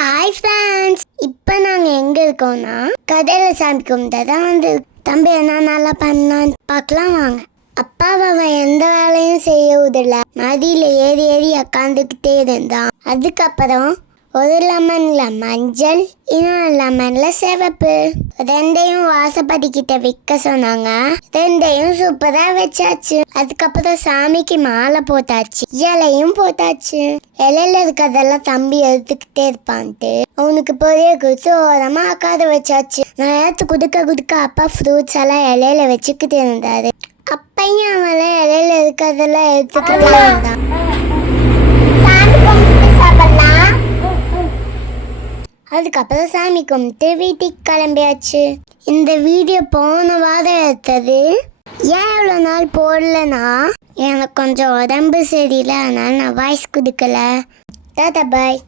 Hi friends, இப்போ நாங்கள் எங்கே இருக்கோம்னா கடையில் சாமி கும்பிட்டு தான் வந்து தம்பி என்ன நல்லா பண்ணான்னு பார்க்கலாம் வாங்க. அப்பாவை அவன் எந்த வேலையும் செய்யறதில்ல, மதியில் ஏறி ஏறி உக்காந்துக்கிட்டே இருந்தான். அதுக்கப்புறம் ஒரு லெமன்ல மஞ்சள், இன்னொரு லெமன்ல சிவப்பு, ரெண்டையும் வாசப்படிக்கிட்ட விற்க சொன்னாங்க. ரெண்டையும் சூப்பரா வச்சாச்சு. அதுக்கப்புறம் சாமிக்கு மாலை போட்டாச்சு, இலையும் போட்டாச்சு. இலையில இருக்கிறதெல்லாம் தம்பி எடுத்துக்கிட்டே இருப்பான்ட்டு அவனுக்கு பொரிய கொடுத்து ஓரமா உட்கார வச்சாச்சு. நேரத்து குடுக்க அப்பா ஃப்ரூட்ஸ் எல்லாம் இலையில வச்சுக்கிட்டு இருந்தாரு. அப்பையும் அவன் இலையில இருக்கிறதெல்லாம் எடுத்துக்கிட்டே இருந்தான். அதுக்கப்புறம் சாமி கும்பிட்டு வீட்டுக்கு கிளம்பியாச்சு. இந்த வீடியோ போன வாரம் எடுத்தது. ஏன் இவ்வளோ நாள் போடலன்னா எனக்கு கொஞ்சம் உடம்பு சரியில்லை, அதனால நான் வாய்ஸ் கொடுக்கல. டாடா பாய்.